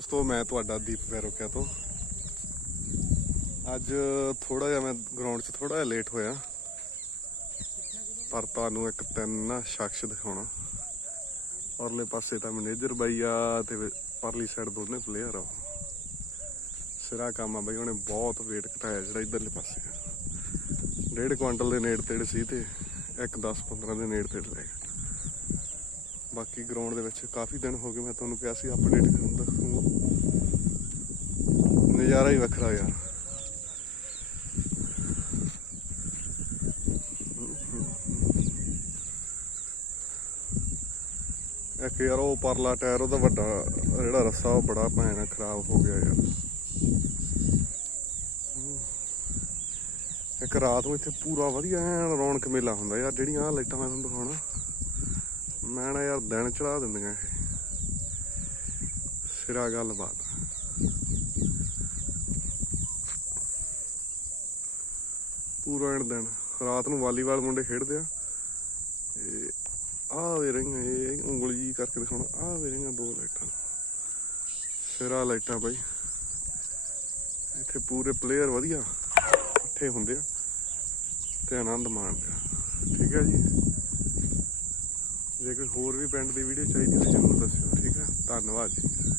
ਦੋਸਤੋ, ਮੈਂ ਤੁਹਾਡਾ ਦੀਪ ਵੈਰੋਕਿਆ ਤੋਂ ਅੱਜ ਥੋੜਾ ਜਿਹਾ ਮੈਂ ਗਰਾਊਂਡ 'ਚ ਥੋੜਾ ਜਿਹਾ ਲੇਟ ਹੋਇਆ। ਪਰ ਤੁਹਾਨੂੰ ਇੱਕ ਤਿੰਨ ਸ਼ਖਸ ਦਿਖਾਉਣਾ। ਔਰਲੇ ਪਾਸੇ ਤਾਂ ਮੈਨੇਜਰ ਬਾਈ ਆ ਤੇ ਪਰਲੀ ਸਾਈਡ ਦੋਨੇ ਪਲੇਅਰ ਆ ਸਿਰਾ ਕੰਮ ਆ ਬਾਈ, ਉਹਨੇ ਬਹੁਤ weight ਘਟਾਇਆ ਜਿਹੜਾ ਇਧਰਲੇ ਪਾਸੇ ਆ। ਡੇਢ ਕੁਇੰਟਲ ਦੇ ਨੇੜ ਤੇੜ ਸੀ ਤੇ ਇੱਕ 10 15 ਦੇ ਨੇੜ ਤੇੜ ਲੈ ਗਿਆ। ਬਾਕੀ ਗਰਾਊਂਡ ਦੇ ਵਿੱਚ ਕਾਫੀ ਦਿਨ ਹੋ ਗਏ ਮੈਂ ਤੁਹਾਨੂੰ ਕਿਹਾ ਸੀ ਅਪਡੇਟ ਕਰਨ ਦਾ। ਨਜ਼ਾਰਾ ਹੀ ਵੱਖਰਾ ਯਾਰ। ਇੱਕ ਯਾਰ ਉਹ ਪਰਲਾ ਟਾਇਰ, ਉਹਦਾ ਵੱਡਾ ਜਿਹੜਾ ਰੱਸਾ ਉਹ ਬੜਾ ਭੈਣਾ ਖਰਾਬ ਹੋ ਗਿਆ ਯਾਰ। ਇੱਕ ਰਾਤ ਨੂੰ ਇੱਥੇ ਪੂਰਾ ਵਧੀਆ ਐਨ ਰੌਣਕ ਮੇਲਾ ਹੁੰਦਾ ਯਾਰ, ਜਿਹੜੀਆਂ ਆਹ ਲਾਈਟਾਂ ਮੈਂ ਤੁਹਾਨੂੰ ਦਿਖਾਉਣਾ। ਮੈਂ ਨਾ ਯਾਰ ਦਿਨ ਚੜਾ ਦਿੰਦੀਆਂ ਇਹ। ਸਿਰਾ ਗੱਲਬਾਤ ਪੂਰਾ ਐਨ ਦਿਨ। ਰਾਤ ਨੂੰ ਵਾਲੀਬਾਲ ਮੁੰਡੇ ਖੇਡਦੇ ਆ। ਆ ਵੇ ਰਹੀਆਂ ਇਹ ਉਂਗਲੀ ਜੀ ਕਰਕੇ ਦਿਖਾਉਣਾ। ਆ ਵੇ ਰਹੀਆਂ ਦੋ ਲਾਈਟਾਂ। ਸਿਰਾ ਲਾਈਟਾਂ ਬਾਈ। ਇੱਥੇ ਪੂਰੇ ਪਲੇਅਰ ਵਧੀਆ। ਇਕੱਠੇ ਹੁੰਦੇ ਆ ਤੇ ਆਨੰਦ ਮਾਣਦੇ ਆ। ਠੀਕ ਹੈ ਜੀ। ਜੇ ਕੋਈ ਹੋਰ ਵੀ ਪਿੰਡ ਦੀ ਵੀਡੀਓ ਚਾਹੀਦੀ ਤਾਂ ਜ਼ਰੂਰ ਦੱਸਿਓ, ਠੀਕ ਹੈ ਧੰਨਵਾਦ ਜੀ।